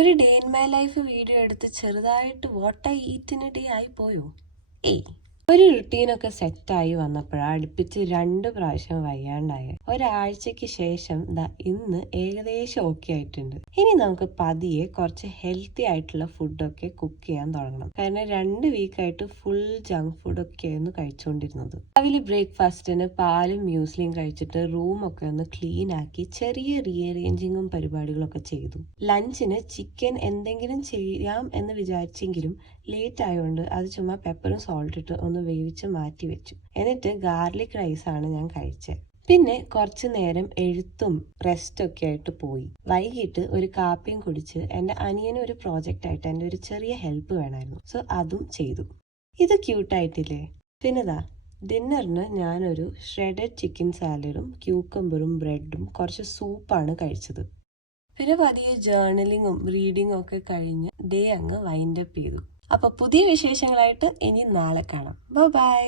ഒരു day in my life video എടുത്ത് ചെറുതായിട്ട് what I eat in A day ആയി പോയോ? ഏയ്, ഒരു റുട്ടീനൊക്കെ സെറ്റായി വന്നപ്പോഴാണ് അടുപ്പിച്ച് 2 പ്രാവശ്യം വയ്യാണ്ടായ. ഒരാഴ്ചക്ക് ശേഷം ഇന്ന് ഏകദേശം ഓക്കെ ആയിട്ടുണ്ട്. ഇനി നമുക്ക് പതിയെ കുറച്ച് ഹെൽത്തി ആയിട്ടുള്ള ഫുഡൊക്കെ കുക്ക് ചെയ്യാൻ തുടങ്ങണം. കാരണം 2 വീക്കായിട്ട് ഫുൾ ജങ്ക് ഫുഡൊക്കെ ആയിരുന്നു കഴിച്ചുകൊണ്ടിരുന്നത്. രാവിലെ ബ്രേക്ക്ഫാസ്റ്റിന് പാലും മ്യൂസ്ലിയും കഴിച്ചിട്ട് റൂമൊക്കെ ഒന്ന് ക്ലീൻ ആക്കി ചെറിയ റീഅറേഞ്ചിങ്ങും പരിപാടികളൊക്കെ ചെയ്തു. ലഞ്ചിന് ചിക്കൻ എന്തെങ്കിലും ചെയ്യാം എന്ന് വിചാരിച്ചെങ്കിലും ലേറ്റ് ആയതുകൊണ്ട് അത് ചുമ്മാ പെപ്പറും സോൾട്ട് ഇട്ട് ഒന്ന് വേവിച്ച് മാറ്റി വെച്ചു. എന്നിട്ട് ഗാർലിക് റൈസാണ് ഞാൻ കഴിച്ചത്. പിന്നെ കുറച്ചു നേരം എഴുത്തും റെസ്റ്റൊക്കെ ആയിട്ട് പോയി. വൈകിട്ട് ഒരു കാപ്പിയും കുടിച്ച് എൻ്റെ അനിയനും ഒരു പ്രോജക്റ്റ് ആയിട്ട് എൻ്റെ ഒരു ചെറിയ ഹെൽപ്പ് വേണമായിരുന്നു. സോ അതും ചെയ്തു. ഇത് ക്യൂട്ടായിട്ടില്ലേ? പിന്നെതാ ഡിന്നറിന് ഞാനൊരു ഷ്രെഡഡ് ചിക്കൻ സാലഡും ക്യൂക്കമ്പറും ബ്രെഡും കുറച്ച് സൂപ്പാണ് കഴിച്ചത്. പിന്നെ പതിയെ ജേർണലിങ്ങും റീഡിങ്ങും ഒക്കെ കഴിഞ്ഞ് ഡേ അങ്ങ് വൈൻഡപ്പ് ചെയ്തു. അപ്പോൾ പുതിയ വിശേഷങ്ങളായിട്ട് ഇനി നാളെ കാണാം. ബൈ.